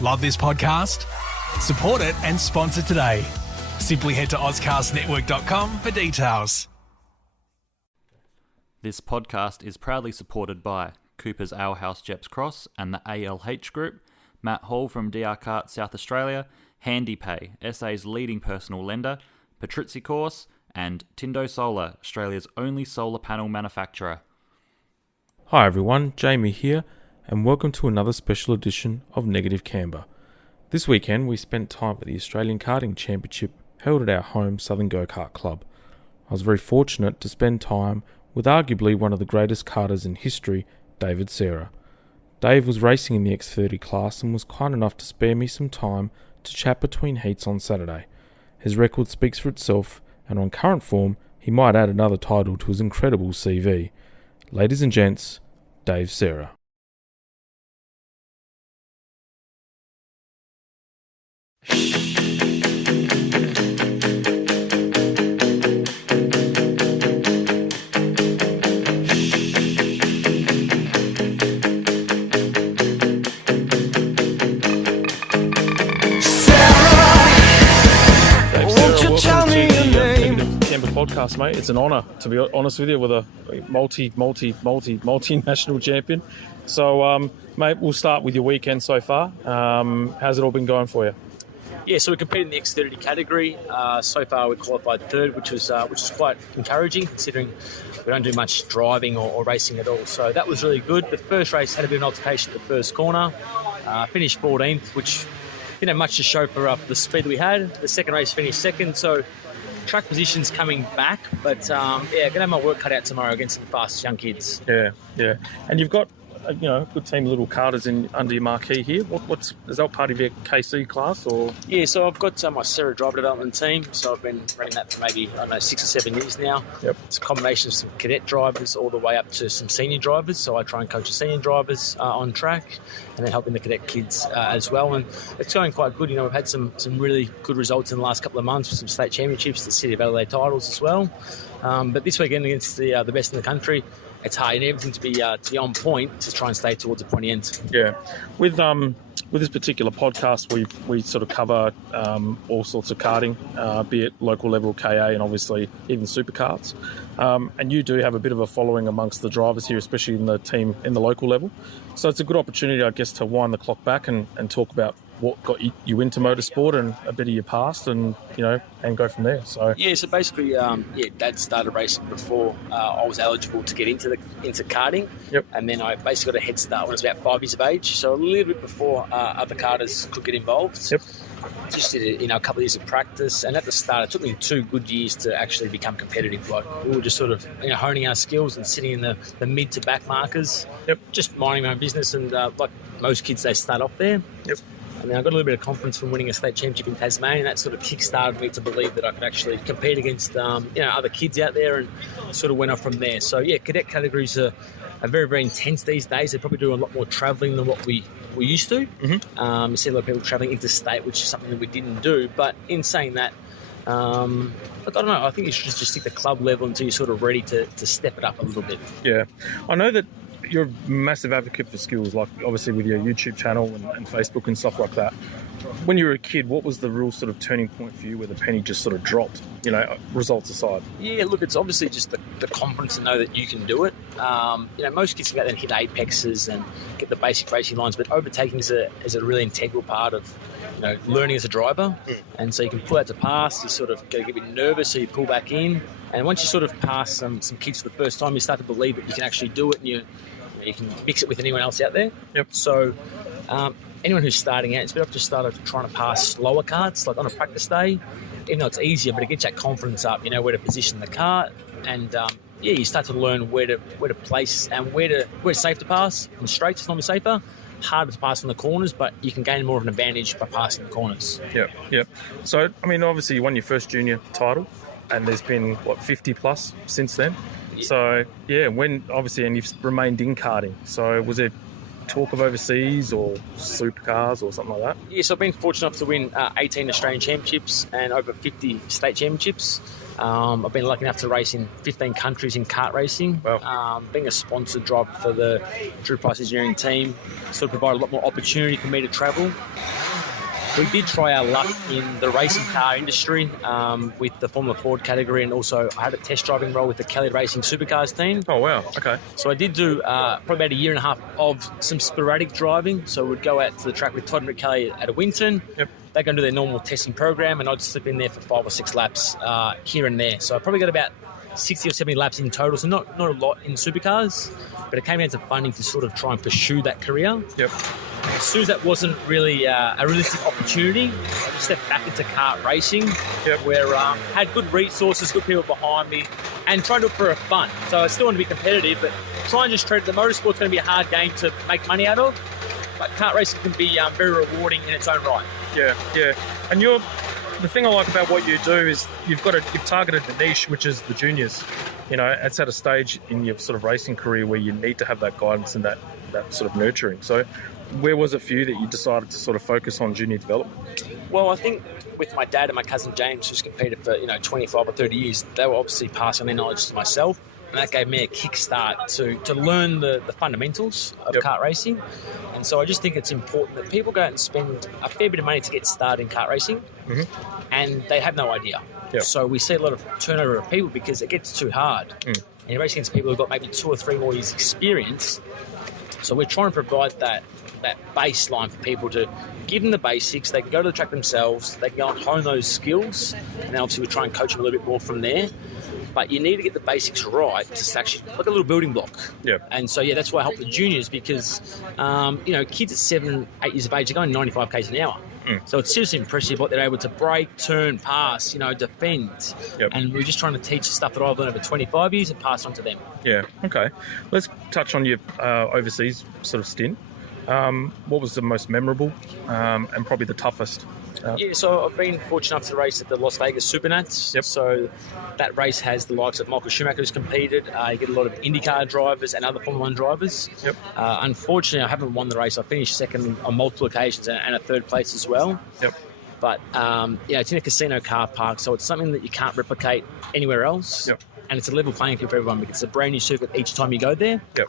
Love this podcast? Support it and sponsor today. Simply head to ozcastnetwork.com for details. This podcast is proudly supported by Cooper's Ale House Jeps Cross and the ALH Group, Matt Hall from DR Kart South Australia, HandyPay, SA's leading personal lender, Patrizzi Course, and Tindo Solar, Australia's only solar panel manufacturer. Hi everyone, Jamie here, and welcome to another special edition of Negative Camber. This weekend we spent time at the Australian Karting Championship held at our home Southern Go-Kart Club. I was very fortunate to spend time with arguably one of the greatest karters in history, David Sera. Dave was racing in the X30 class and was kind enough to spare me some time to chat between heats on Saturday. His record speaks for itself, and on current form, he might add another title to his incredible CV. Ladies and gents, Dave Sera. Podcast, mate. It's an honour, to be honest with you, with a multinational champion. So, mate, we'll start with your weekend so far. How's it all been going for you? Yeah, so we competed in the X30 category. So far, we qualified third, which is quite encouraging, considering we don't do much driving or racing at all. So that was really good. The first race had a bit of an altercation at the first corner. Finished 14th, which, much to show for the speed we had. The second race finished second, so track position's coming back, but going to have my work cut out tomorrow against some fast young kids. Yeah. And you've got a good team of little karters under your marquee here. Is that part of your AKC class or? Yeah, so I've got my Sera driver development team. So I've been running that for maybe 6 or 7 years now. Yep. It's a combination of some cadet drivers all the way up to some senior drivers. So I try and coach the senior drivers on track, and then helping the cadet kids as well. And it's going quite good. We've had some really good results in the last couple of months with some state championships, the City of Adelaide titles as well. But this weekend against the best in the country, it's hard and everything to be on point to try and stay towards the pointy end. Yeah. With this particular podcast, we sort of cover all sorts of karting, be it local level KA and obviously even supercars. And you do have a bit of a following amongst the drivers here, especially in the team in the local level. So it's a good opportunity, I guess, to wind the clock back and talk about what got you into motorsport and a bit of your past and go from there. So basically, Dad started racing before I was eligible to get into karting. Yep. And then I basically got a head start when I was about 5 years of age. So a little bit before other karters could get involved. Yep. Just did a couple of years of practice, and at the start it took me 2 good years to actually become competitive. Like, we were just sort of honing our skills and sitting in the mid to back markers. Yep. Just minding my own business, and like most kids, they start off there. Yep. And then I got a little bit of confidence from winning a state championship in Tasmania, and that sort of kick-started me to believe that I could actually compete against other kids out there, and sort of went off from there. So cadet categories are very, very intense these days. They probably do a lot more travelling than what we used to. Mm-hmm. You see a lot of people travelling interstate, which is something that we didn't do. But in saying that, I don't know, I think you should just stick to club level until you're sort of ready to step it up a little bit. Yeah. I know that you're a massive advocate for skills, like obviously with your YouTube channel and Facebook and stuff like that. When you were a kid, what was the real sort of turning point for you where the penny just sort of dropped, results aside? Yeah, look, it's obviously just the confidence to know that you can do it. Most kids go out there and hit apexes and get the basic racing lines, but overtaking is a really integral part of learning as a driver. And so you can pull out to pass, you sort of get a bit nervous, so you pull back in. And once you sort of pass some kids for the first time, you start to believe that you can actually do it, and you can mix it with anyone else out there. Yep. So anyone who's starting out, it's better to start trying to pass slower karts, like on a practice day, even though it's easier, but it gets that confidence up, where to position the kart, and you start to learn where to place and where it's safe to pass. On the straights, it's normally safer. Harder to pass on the corners, but you can gain more of an advantage by passing the corners. Yep. So, obviously you won your first junior title, and there's been, 50 plus since then? Yeah. So, and you've remained in karting. So was there talk of overseas or supercars or something like that? Yes, I've been fortunate enough to win 18 Australian championships and over 50 state championships. I've been lucky enough to race in 15 countries in kart racing. Wow. Being a sponsored driver for the Drew Price Engineering team sort of provided a lot more opportunity for me to travel. We did try our luck in the racing car industry with the Formula Ford category, and also I had a test driving role with the Kelly Racing Supercars team. Oh, wow. Okay. So I did do probably about a year and a half of some sporadic driving. So we'd go out to the track with Todd and Rick Kelly at a Winton. Yep. They'd go and do their normal testing program, and I'd slip in there for 5 or 6 laps here and there. So I probably got about 60 or 70 laps in total, so not a lot in supercars, but it came down to funding to sort of try and pursue that career. Yep. As soon as that wasn't really a realistic opportunity, I just stepped back into kart racing, where I had good resources, good people behind me, and trying to do it for fun. So I still want to be competitive, but try and just treat the motorsport's going to be a hard game to make money out of, but kart racing can be very rewarding in its own right. Yeah. And the thing I like about what you do is you've targeted the niche, which is the juniors. You know, it's at a stage in your sort of racing career where you need to have that guidance and that sort of nurturing. So where was it for you that you decided to sort of focus on junior development? Well, I think with my dad and my cousin James, who's competed for 25 or 30 years, they were obviously passing their knowledge to myself, and that gave me a kickstart to learn the fundamentals of kart racing. And so I just think it's important that people go out and spend a fair bit of money to get started in kart racing, and they have no idea. Yep. So we see a lot of turnover of people because it gets too hard. And you're racing against people who've got maybe 2 or 3 more years experience. So we're trying to provide that baseline for people to give them the basics. They can go to the track themselves. They can go and hone those skills. And then obviously we try and coach them a little bit more from there. But you need to get the basics right to actually like a little building block. Yeah. And so, that's why I help the juniors because, kids at 7, 8 years of age are going 95 k's an hour. So it's seriously impressive what they're able to brake, turn, pass, defend. Yep. And we're just trying to teach the stuff that I've learned over 25 years and pass on to them. Yeah, okay. Let's touch on your overseas sort of stint. What was the most memorable and probably the toughest? So I've been fortunate enough to race at the Las Vegas Supernats. Yep. So that race has the likes of Michael Schumacher who's competed. You get a lot of IndyCar drivers and other Formula 1 drivers. Yep. Unfortunately, I haven't won the race. I finished second on multiple occasions and a third place as well. Yep. But, it's in a casino car park, so it's something that you can't replicate anywhere else. Yep. And it's a level playing field for everyone because it's a brand new circuit each time you go there. Yep.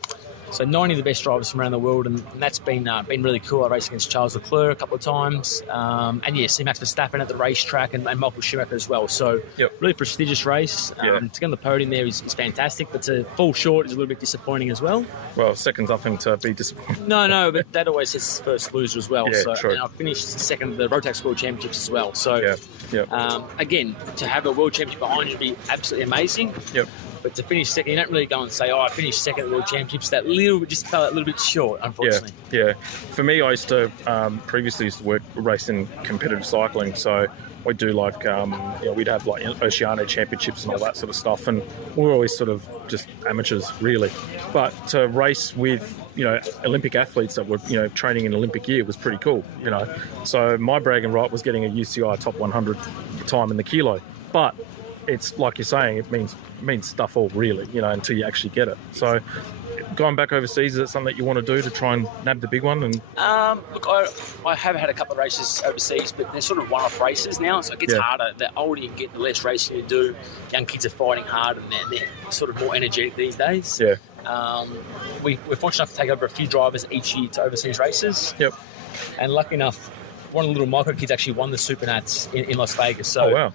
So 90 of the best drivers from around the world, and that's been really cool. I raced against Charles Leclerc a couple of times, see Max Verstappen at the racetrack and Michael Schumacher as well. So really prestigious race. To get on the podium there is fantastic, but to fall short is a little bit disappointing as well. Well, second's nothing to be disappointed. No, but that always says first loser as well. Yeah, true. And I finished second at the Rotax World Championships as well. So again, to have a World Championship behind you would be absolutely amazing. Yep. But to finish second, you don't really go and say, I finished second at the World Championships. That just fell a little bit short, unfortunately. Yeah. For me, I used to previously race in competitive cycling. So we do we'd have like Oceania championships and all that sort of stuff. And we're always sort of just amateurs, really. But to race with, Olympic athletes that were, training in Olympic year was pretty cool, So my bragging right was getting a UCI top 100 time in the kilo. But it's like you're saying, it means stuff all really, until you actually get it. So going back overseas, is it something that you want to do to try and nab the big one? And look, I have had a couple of races overseas, but they're sort of one-off races now, so it gets harder. The older you get, the less racing you do. Young kids are fighting hard, and they're sort of more energetic these days. Yeah. We're fortunate enough to take over a few drivers each year to overseas races. Yep. And lucky enough, one of the little micro kids actually won the Supernats in Las Vegas. So wow.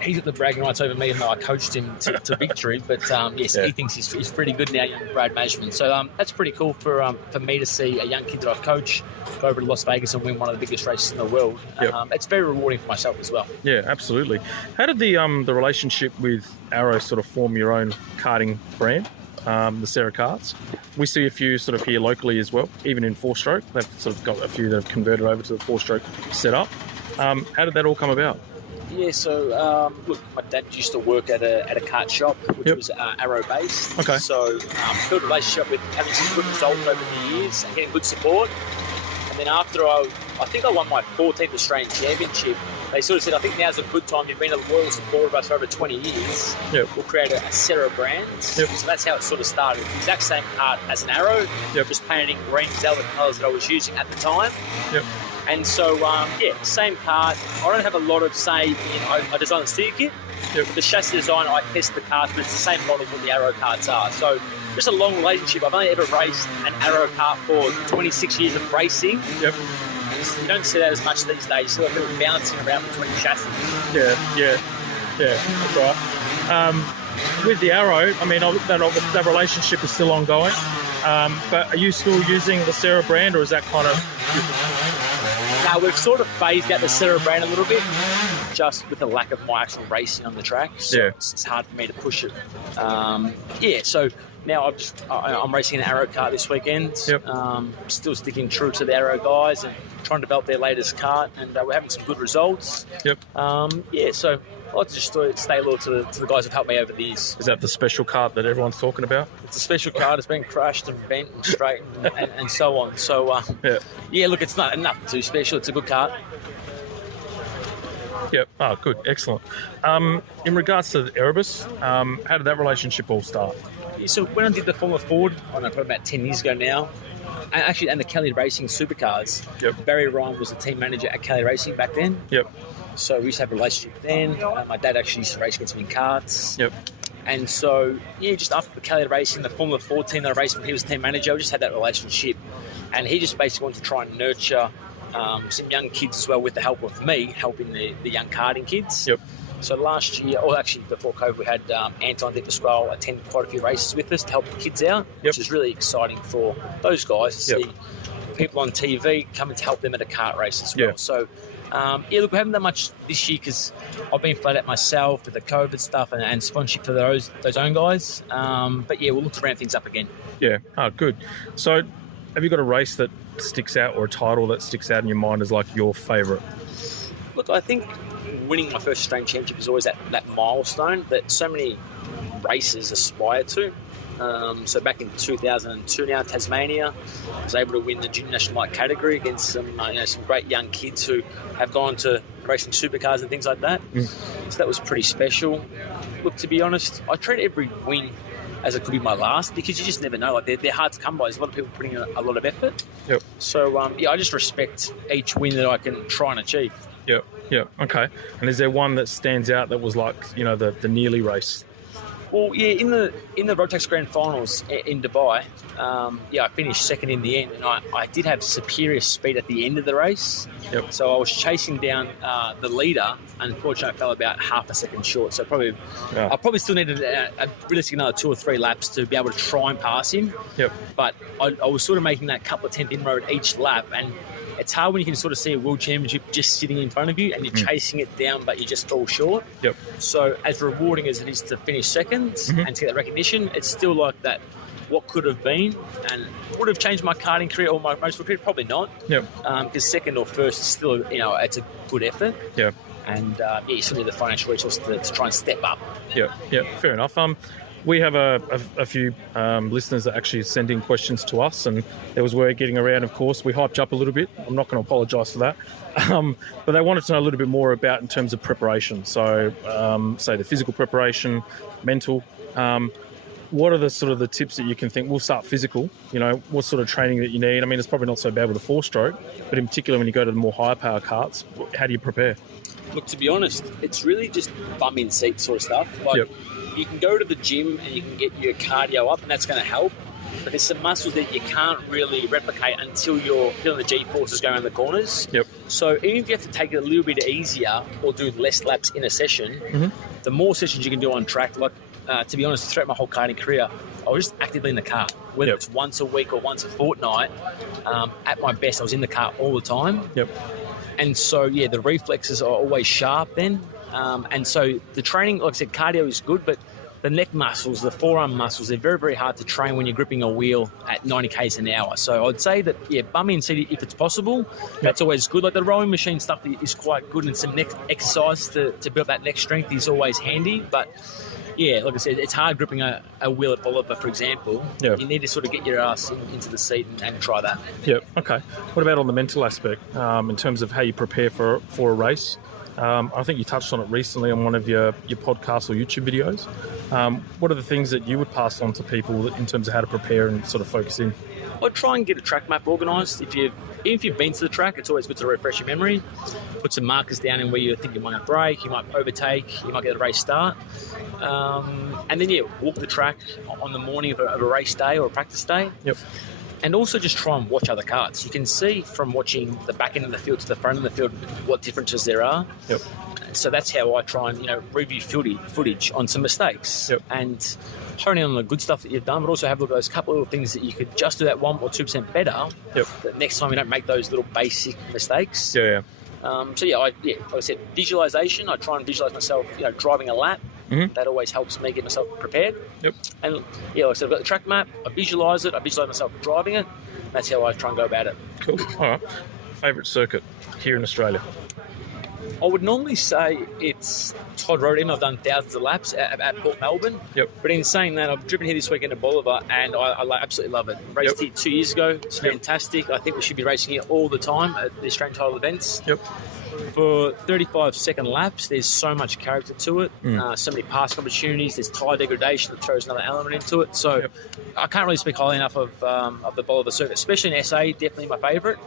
He's got the bragging rights over me, even though I coached him to victory. But he thinks he's pretty good now, young Brad Mashman. So that's pretty cool for me to see a young kid that I've coached go over to Las Vegas and win one of the biggest races in the world. Yep. It's very rewarding for myself as well. Yeah, absolutely. How did the relationship with Arrow sort of form your own karting brand, the Sera karts? We see a few sort of here locally as well, even in 4-stroke. They've sort of got a few that have converted over to the 4-stroke setup. How did that all come about? Yeah, so look, my dad used to work at a kart shop, which was Arrow-based. Okay. So built a relationship with having some good results over the years and getting good support. And then after I think I won my 14th Australian Championship, they sort of said, I think now's a good time. You've been a loyal supporter of us for over 20 years. Yep. We'll create a Sera brand. Yep. So that's how it sort of started. The exact same kart as an Arrow, just painting green, the colours that I was using at the time. Yep. And so, same kart. I don't have a lot of say in, I design the steer kit. Yep. The chassis design, I test the karts, but it's the same model as what the Arrow karts are. So just a long relationship. I've only ever raced an Arrow kart for 26 years of racing. Yep. You don't see that as much these days. So I'm bouncing around between chassis. Yeah, that's right. With the Arrow, I mean, that relationship is still ongoing. But are you still using the Sera brand, or is that kind of... Now, we've sort of phased out the Sera brand a little bit, just with the lack of my actual racing on the track. So it's hard for me to push it. So now I'm racing an Arrow kart this weekend. Yep. Still sticking true to the Arrow guys and trying to develop their latest kart, and we're having some good results. Yep. So I like to just stay loyal to the guys who've helped me over the years. Is that the special kart that everyone's talking about? It's a special kart. It's been crushed and bent and straightened and so on. So, look, it's nothing too special. It's a good kart. Yep. Oh, good. Excellent. In regards to the Erebus, how did that relationship all start? So when I did the Formula Ford, probably about 10 years ago now, and the Kelly Racing supercars, Barry Ryan was the team manager at Kelly Racing back then. Yep. So we used to have a relationship then. My dad actually used to race against me in karts. Yep. And so, just after the Kelly Racing, the Formula 4 team that I raced when he was team manager, we just had that relationship. And he just basically wanted to try and nurture some young kids as well, with the help of me, helping the young karting kids. Yep. So last year, or actually before COVID, we had Anton De Pasquale attend quite a few races with us to help the kids out, which is really exciting for those guys to see people on TV coming to help them at a kart race as well. Yep. So, look, we haven't done much this year because I've been flat out myself with the COVID stuff and sponsorship for those own guys. But we'll look to ramp things up again. Yeah. Oh, good. So, have you got a race that sticks out, or a title that sticks out in your mind as like your favourite? Look, I think winning my first Australian championship is always that milestone that so many racers aspire to. So back in 2002 now, Tasmania, I was able to win the junior national light category against some great young kids who have gone to racing supercars and things like that. So that was pretty special. Look, to be honest, I treat every win as it could be my last, because you just never know. Like they're hard to come by. There's a lot of people putting in a lot of effort. Yep. So I just respect each win that I can try and achieve. Yep. Okay. And is there one that stands out that was like, the nearly race? Well, in the Rotax Grand Finals in Dubai, I finished second in the end, and I did have superior speed at the end of the race. Yep. So I was chasing down the leader, and unfortunately I fell about half a second short. So I probably still needed realistically another 2 or 3 laps to be able to try and pass him. Yep. But I was sort of making that couple of 10th inroad each lap, and it's hard when you can sort of see a world championship just sitting in front of you and you're chasing it down, but you just fall short. Yep. So as rewarding as it is to finish second and to get that recognition, it's still like that, what could have been, and would have changed my karting career or my motorsport career? Probably not. Yep. Because second or first is still, it's a good effort. Yep. And you still need the financial resource to try and step up. Yep. Fair enough. We have a few listeners that actually send in questions to us, and there was word getting around, of course. We hyped up a little bit. I'm not going to apologise for that. But they wanted to know a little bit more about in terms of preparation. So, say the physical preparation, mental. What are the sort of the tips that you can think? We'll start physical. What sort of training that you need? I mean, it's probably not so bad with a 4-stroke, but in particular when you go to the more higher power karts, how do you prepare? Look, to be honest, it's really just bum in seat sort of stuff. You can go to the gym and you can get your cardio up, and that's going to help. But there's some muscles that you can't really replicate until you're feeling the G-forces going around the corners. Yep. So even if you have to take it a little bit easier or do less laps in a session, the more sessions you can do on track, to be honest, throughout my whole karting career, I was just actively in the car. Whether it's once a week or once a fortnight, at my best, I was in the car all the time. Yep. And so, the reflexes are always sharp then. And so the training, like I said, cardio is good, but the neck muscles, the forearm muscles, they're very, very hard to train when you're gripping a wheel at 90 k's an hour. So I'd say that, bum in seat if it's possible. That's always good. Like the rowing machine stuff is quite good, and some neck exercise to build that neck strength is always handy. But like I said, it's hard gripping a wheel at Bolivar, for example. Yep. You need to sort of get your ass into the seat and try that. Yep. Okay. What about on the mental aspect, in terms of how you prepare for a race? I think you touched on it recently on one of your podcasts or YouTube videos. What are the things that you would pass on to people in terms of how to prepare and sort of focus in? I'd try and get a track map organised. Even if you've been to the track, it's always good to refresh your memory. Put some markers down in where you think you might break, you might overtake, you might get a race start. And then, walk the track on the morning of a race day or a practice day. Yep. And also just try and watch other karts. You can see from watching the back end of the field to the front of the field what differences there are. Yep. So that's how I try and review footage on some mistakes. Yep. And hone in on the good stuff that you've done, but also have a look at those couple of little things that you could just do that 1 or 2% better. Yep. That next time you don't make those little basic mistakes. Yeah. Like I said, visualization. I try and visualize myself, driving a lap. Mm-hmm. That always helps me get myself prepared. Yep. And like I said, I've got the track map. I visualize it. I visualize myself driving it. That's how I try and go about it. Cool. All right. Favourite circuit here in Australia? I would normally say it's Todd Road. I've done thousands of laps at Port Melbourne. Yep. But in saying that, I've driven here this weekend at Bolivar, and I absolutely love it. Raced here 2 years ago. It's fantastic. I think we should be racing here all the time at the Australian title events. Yep. For 35-second laps, there's so much character to it. So many passing opportunities. There's tyre degradation that throws another element into it. So I can't really speak highly enough of the Bolivar circuit, especially in SA. Definitely my favourite.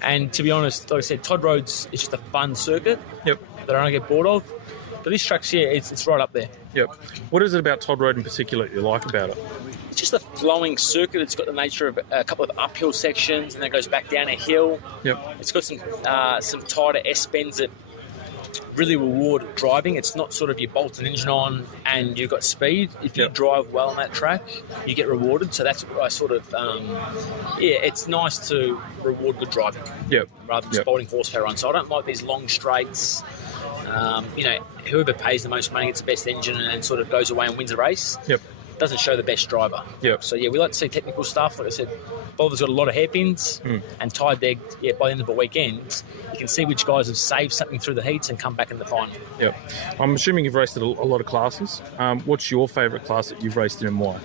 And to be honest, like I said, Todd Road's is just a fun circuit that I don't get bored of. But this track's here, it's right up there. Yep. What is it about Todd Road in particular that you like about it? It's just a flowing circuit. It's got the nature of a couple of uphill sections, and then it goes back down a hill. Yep. It's got some tighter S-bends that really reward driving. It's not sort of you bolt an engine on and you've got speed. If you drive well on that track, you get rewarded. So that's what I sort of, it's nice to reward good driving. Yep. Rather than just bolting horsepower on. So I don't like these long straights. Whoever pays the most money gets the best engine and sort of goes away and wins a race. Yep. Doesn't show the best driver. Yep. So, we like to see technical stuff. Like I said, Bolivar's got a lot of hairpins and tie-degged. By the end of a weekend, you can see which guys have saved something through the heats and come back in the final. Yep. I'm assuming you've raced at a lot of classes. What's your favourite class that you've raced in and why?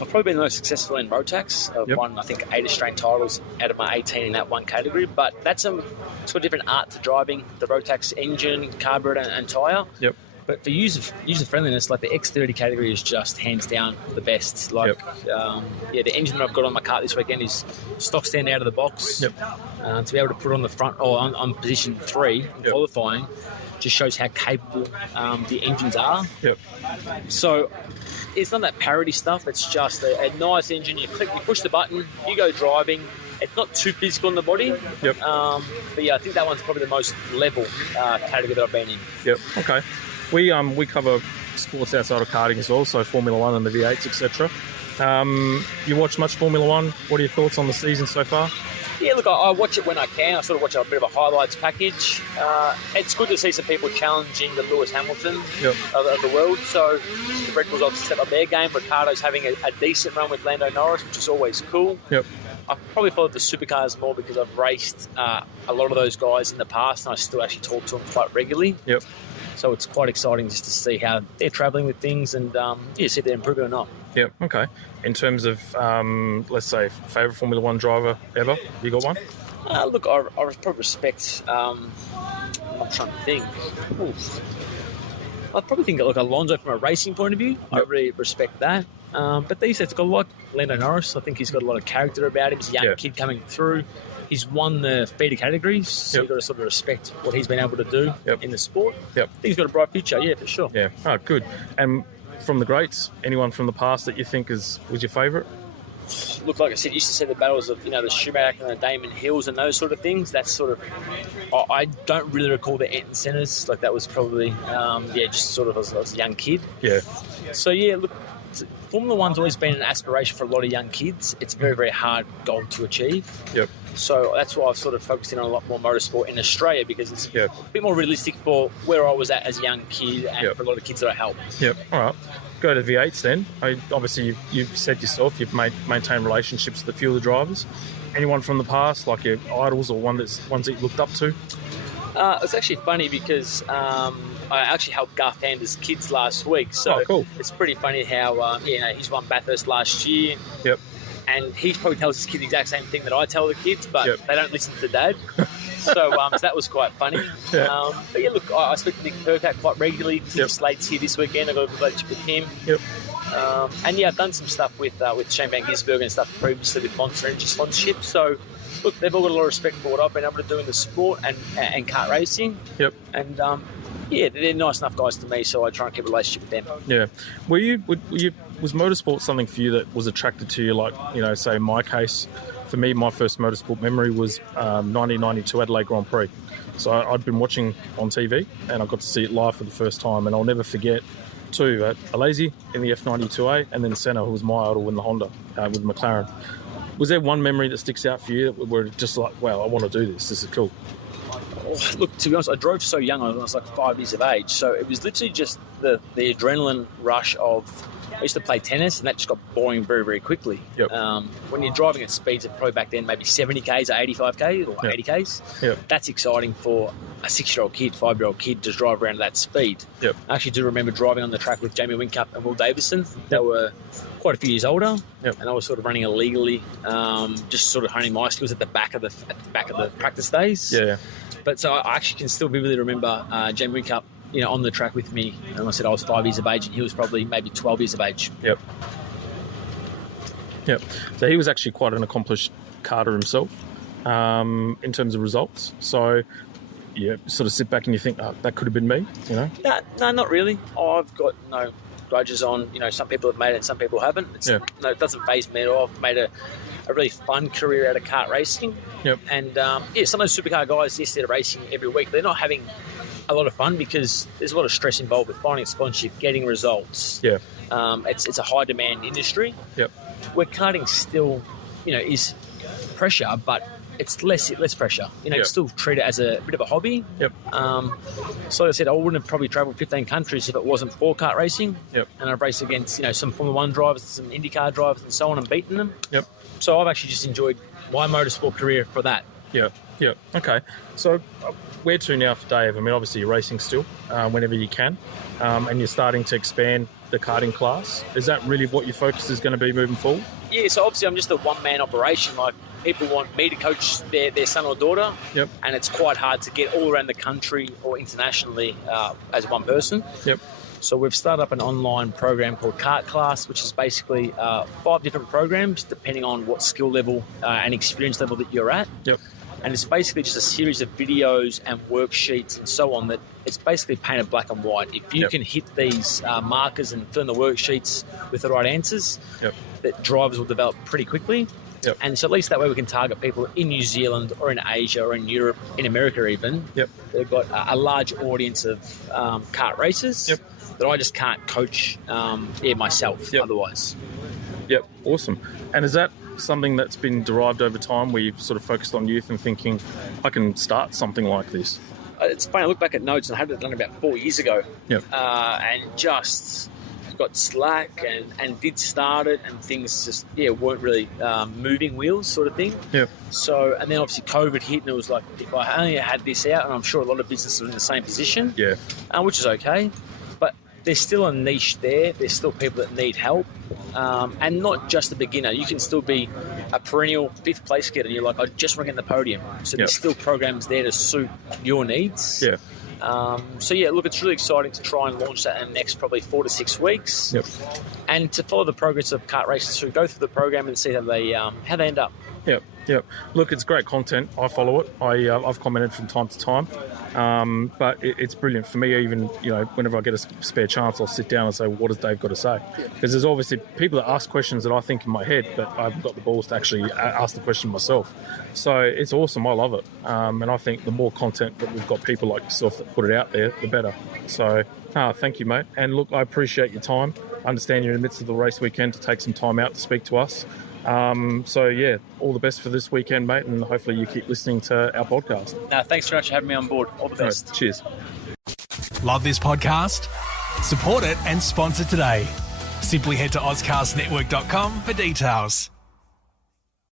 I've probably been the most successful in Rotax. I've won, I think, 8 Australian titles out of my 18 in that one category. But it's got a different art to driving. The Rotax engine, carburetor and tyre. Yep. But for user-friendliness, like the X30 category is just hands down the best. The engine that I've got on my kart this weekend is stock stand out of the box. Yep. To be able to put on the front or on position 3 in qualifying just shows how capable the engines are. Yep. So it's not that parody stuff. It's just a nice engine. You push the button, you go driving. It's not too physical in the body. Yep. I think that one's probably the most level category that I've been in. Yep. Okay. We cover sports outside of karting as well, so Formula 1 and the V8s, etc. You watch much Formula 1? What are your thoughts on the season so far? Yeah, look, I watch it when I can. I sort of watch a bit of a highlights package. It's good to see some people challenging the Lewis Hamilton of the world. So the Red Bulls obviously set up their game. Ricardo's having a decent run with Lando Norris, which is always cool. Yep. I've probably followed the supercars more because I've raced a lot of those guys in the past, and I still actually talk to them quite regularly. Yep. So it's quite exciting just to see how they're travelling with things and see if they're improving or not. Yeah, okay. In terms of, let's say, favourite Formula 1 driver ever, you got one? Look, I probably respect, I'm trying to think. I probably think like Alonso from a racing point of view. Yep. I really respect that. But these days, I like Lando Norris. I think he's got a lot of character about him. He's a young kid coming through. He's won the feeder categories, so you've got to sort of respect what he's been able to do in the sport. Yep. I think he's got a bright future, for sure. Yeah, oh, good. And from the greats, anyone from the past that you think was your favourite? Look, like I said, you used to see the battles of, the Schumacher and the Damon Hills and those sort of things. That's sort of, I don't really recall the Ayrton Sennas. Like that was probably, just sort of as a young kid. Yeah. So, look, Formula 1's always been an aspiration for a lot of young kids. It's a very, very hard goal to achieve. Yep. So that's why I've sort of focused in on a lot more motorsport in Australia because it's a bit more realistic for where I was at as a young kid and for a lot of kids that I help. Yep. All right. Go to V8s then. Obviously, you've said yourself you've maintained relationships with a few of the drivers. Anyone from the past, like your idols or ones that you looked up to? It's actually funny because I actually helped Garth Anders' kids last week. So cool. It's pretty funny how he's won Bathurst last year. Yep. And he probably tells his kids the exact same thing that I tell the kids, but they don't listen to Dad. So that was quite funny. Yeah. But look, I speak to Nick Percat quite regularly. Tim Slate's here this weekend. I've got a relationship with him. Yep. And yeah, I've done some stuff with Shane Van Gisbergen and stuff previously with Monster Energy sponsorship. So look, they've all got a lot of respect for what I've been able to do in the sport and kart racing. Yep. And yeah, they're nice enough guys to me, so I try and keep a relationship with them. Yeah. Was motorsport something for you that was attracted to you? Like, say in my case, for me, my first motorsport memory was 1992 Adelaide Grand Prix. So I'd been watching on TV and I got to see it live for the first time, and I'll never forget two, Alesi in the F92A, and then Senna, who was my idol in the Honda with McLaren. Was there one memory that sticks out for you where it's just like, wow, I want to do this. This is cool? Oh, look, to be honest, I drove so young. I was like 5 years of age. So it was literally just the adrenaline rush of... I used to play tennis, and that just got boring very, very quickly. Yep. When you're driving at speeds of probably back then maybe 70 Ks or 85 Ks or 80 Ks, that's exciting for a 6-year-old kid, 5-year-old kid to drive around at that speed. Yep. I actually do remember driving on the track with Jamie Whincup and Will Davison. They were quite a few years older, and I was sort of running illegally, just sort of honing my skills at the back of the practice days. Yeah. But so I actually can still vividly remember Jamie Whincup, on the track with me. And I said I was 5 years of age, and he was probably maybe 12 years of age. Yep. So he was actually quite an accomplished karter himself in terms of results. So, yeah, sort of sit back and you think, that could have been me, No, not really. I've got no grudges on, some people have made it and some people haven't. It doesn't faze me at all. I've made a really fun career out of kart racing. Yep. And, some of those supercar guys, yes, they're racing every week. They're not having a lot of fun because there's a lot of stress involved with finding a sponsorship, getting results. Yeah. It's a high demand industry. Yep. Where karting still, is pressure, but it's less pressure. You still treat it as a bit of a hobby. Yep. So like I said, I wouldn't have probably travelled 15 countries if it wasn't for kart racing. Yep. And I've raced against, some Formula 1 drivers, some IndyCar drivers and so on, and beaten them. Yep. So I've actually just enjoyed my motorsport career for that. Yeah. Okay. So where to now for Dave? I mean, obviously you're racing still whenever you can, and you're starting to expand the karting class. Is that really what your focus is going to be moving forward? Yeah, so obviously I'm just a one-man operation. Like, people want me to coach their son or daughter. Yep. And it's quite hard to get all around the country or internationally as one person. Yep. So we've started up an online program called Kart Class, which is basically 5 different programs depending on what skill level and experience level that you're at. Yep. And it's basically just a series of videos and worksheets and so on that it's basically painted black and white. If you can hit these markers and fill in the worksheets with the right answers, that drivers will develop pretty quickly. Yep. And so at least that way we can target people in New Zealand or in Asia or in Europe, in America even. Yep. They've got a large audience of kart racers that I just can't coach myself otherwise. Yep, awesome. And is that something that's been derived over time where you've sort of focused on youth and thinking, I can start something like this? It's funny, I look back at notes and I had it done about 4 years ago. Yep. And just got slack and did start it, and things just weren't really moving wheels sort of thing. Yeah. So, and then obviously COVID hit, and it was like, if I only had this out, and I'm sure a lot of businesses are in the same position. Yeah. Which is okay, but there's still a niche there. There's still people that need help, and not just a beginner. You can still be a perennial 5th place kid, and you're like, I just want to get in the podium. So there's still programs there to suit your needs. Yeah. Look, it's really exciting to try and launch that in the next probably 4 to 6 weeks. Yep. And to follow the progress of kart racers who go through the program and see how they end up. Yep. Look, it's great content. I follow it. I've commented from time to time, but it's brilliant for me. Even whenever I get a spare chance, I'll sit down and say, well, what does Dave got to say? Because there's obviously people that ask questions that I think in my head, but I've got the balls to actually ask the question myself. So it's awesome. I love it, and I think the more content that we've got people like yourself that put it out there, the better. So thank you, mate. And look, I appreciate your time. I understand you're in the midst of the race weekend to take some time out to speak to us. All the best for this weekend, mate, and hopefully you keep listening to our podcast. Thanks very much for having me on board. All the best. Right, cheers. Love this podcast? Support it and sponsor today. Simply head to AuscastNetwork.com for details.